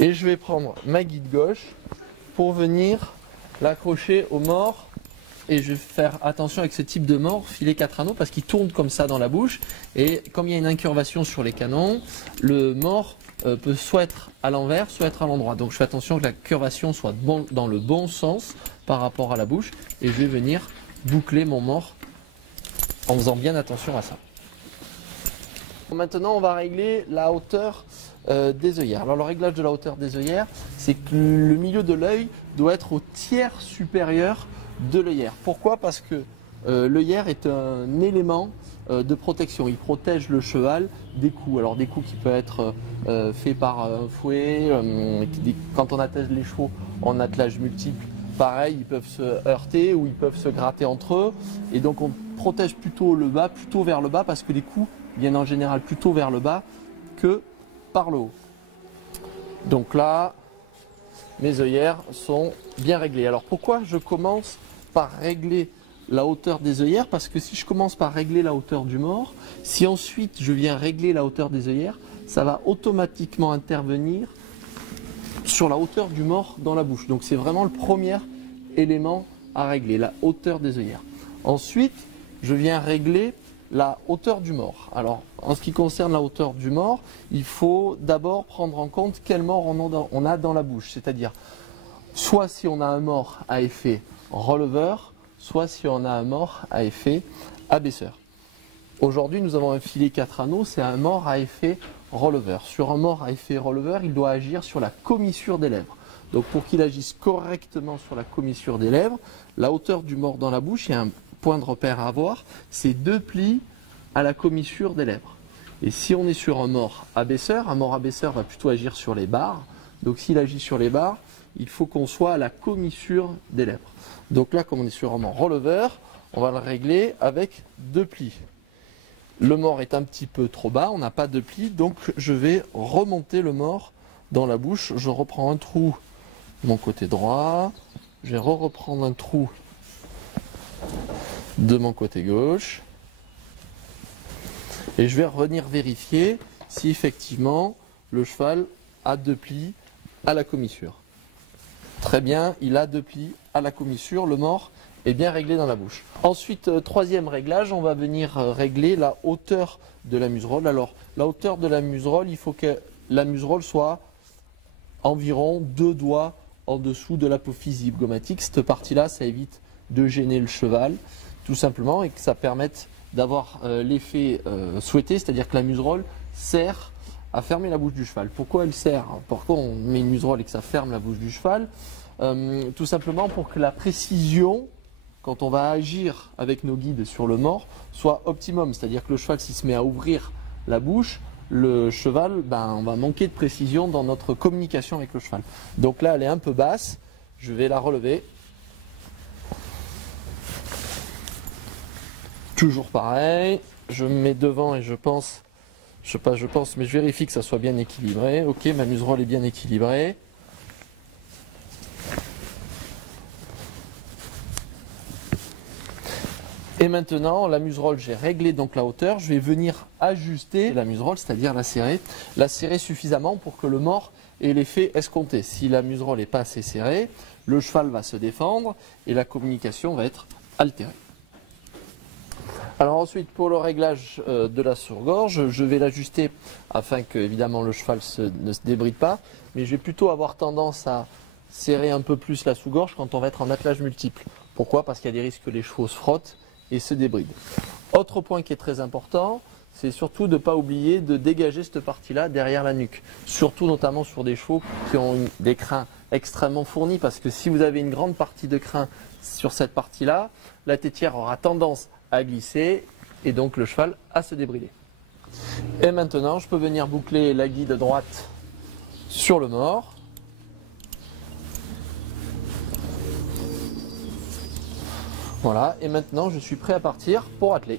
Et je vais prendre ma guide gauche pour venir l'accrocher au mors. Et je vais faire attention avec ce type de mors, filet 4 anneaux, parce qu'il tourne comme ça dans la bouche. Et comme il y a une incurvation sur les canons, le mors peut soit être à l'envers, soit être à l'endroit. Donc je fais attention que la curvation soit dans le bon sens par rapport à la bouche. Et je vais venir boucler mon mors en faisant bien attention à ça. Maintenant, on va régler la hauteur des œillères. Alors le réglage de la hauteur des œillères, c'est que le milieu de l'œil doit être au tiers supérieur de l'œillère. Pourquoi? Parce que l'œillère est un élément de protection. Il protège le cheval des coups. Alors des coups qui peuvent être faits par un fouet. Quand on attelle les chevaux en attelage multiple, pareil, ils peuvent se heurter ou ils peuvent se gratter entre eux. Et donc on protège plutôt le bas, plutôt vers le bas, parce que les coups viennent en général plutôt vers le bas que par le haut. Donc là, mes œillères sont bien réglées. Alors pourquoi je commence par régler la hauteur des œillères? Parce que si je commence par régler la hauteur du mors, si ensuite je viens régler la hauteur des œillères, ça va automatiquement intervenir sur la hauteur du mors dans la bouche. Donc c'est vraiment le premier élément à régler, la hauteur des œillères. Ensuite, je viens régler la hauteur du mors. Alors, en ce qui concerne la hauteur du mors, il faut d'abord prendre en compte quel mors on a dans la bouche. C'est-à-dire, soit si on a un mors à effet releveur, soit si on a un mors à effet abaisseur. Aujourd'hui, nous avons un filet 4 anneaux, c'est un mors à effet releveur. Sur un mors à effet releveur, il doit agir sur la commissure des lèvres. Donc, pour qu'il agisse correctement sur la commissure des lèvres, la hauteur du mors dans la bouche, il y a un point de repère à avoir, c'est 2 plis à la commissure des lèvres. Et si on est sur un mors abaisseur va plutôt agir sur les barres. Donc s'il agit sur les barres, il faut qu'on soit à la commissure des lèvres. Donc là, comme on est sur un mors releveur, on va le régler avec 2 plis. Le mors est un petit peu trop bas, on n'a pas de plis, donc je vais remonter le mors dans la bouche. Je reprends un trou de mon côté droit, je vais reprendre un trou de mon côté gauche et je vais revenir vérifier si effectivement le cheval a 2 plis à la commissure. Très bien, il a 2 plis à la commissure, le mors est bien réglé dans la bouche. Ensuite, troisième réglage, on va venir régler la hauteur de la muserolle. Alors la hauteur de la muserolle, il faut que la muserolle soit environ 2 doigts en dessous de l'apophyse zygomatiques. Cette partie-là, ça évite de gêner le cheval, tout simplement, et que ça permette d'avoir l'effet souhaité, c'est-à-dire que la muserolle sert à fermer la bouche du cheval. Pourquoi elle sert? Pourquoi on met une muserolle et que ça ferme la bouche du cheval? Tout simplement pour que la précision, quand on va agir avec nos guides sur le mors, soit optimum, c'est-à-dire que le cheval, s'il se met à ouvrir la bouche, le cheval, on va manquer de précision dans notre communication avec le cheval. Donc là, elle est un peu basse, je vais la relever. Toujours pareil, je me mets devant et je pense, mais je vérifie que ça soit bien équilibré. Ok, ma muserolle est bien équilibrée. Et maintenant, la muserolle, j'ai réglé donc la hauteur. Je vais venir ajuster la muserolle, c'est-à-dire la serrer suffisamment pour que le mors ait l'effet escompté. Si la muserolle n'est pas assez serrée, le cheval va se défendre et la communication va être altérée. Alors ensuite, pour le réglage de la sourd-gorge, je vais l'ajuster afin que évidemment le cheval ne se débride pas, mais je vais plutôt avoir tendance à serrer un peu plus la sous-gorge quand on va être en attelage multiple. Pourquoi? Parce qu'il y a des risques que les chevaux se frottent et se débrident. Autre point qui est très important, c'est surtout de ne pas oublier de dégager cette partie-là derrière la nuque. Surtout notamment sur des chevaux qui ont des crins extrêmement fournis, parce que si vous avez une grande partie de crin sur cette partie-là, la tétière aura tendance à glisser et donc le cheval à se débrider. Et maintenant, je peux venir boucler la guide droite sur le mors. Voilà, et maintenant je suis prêt à partir pour atteler.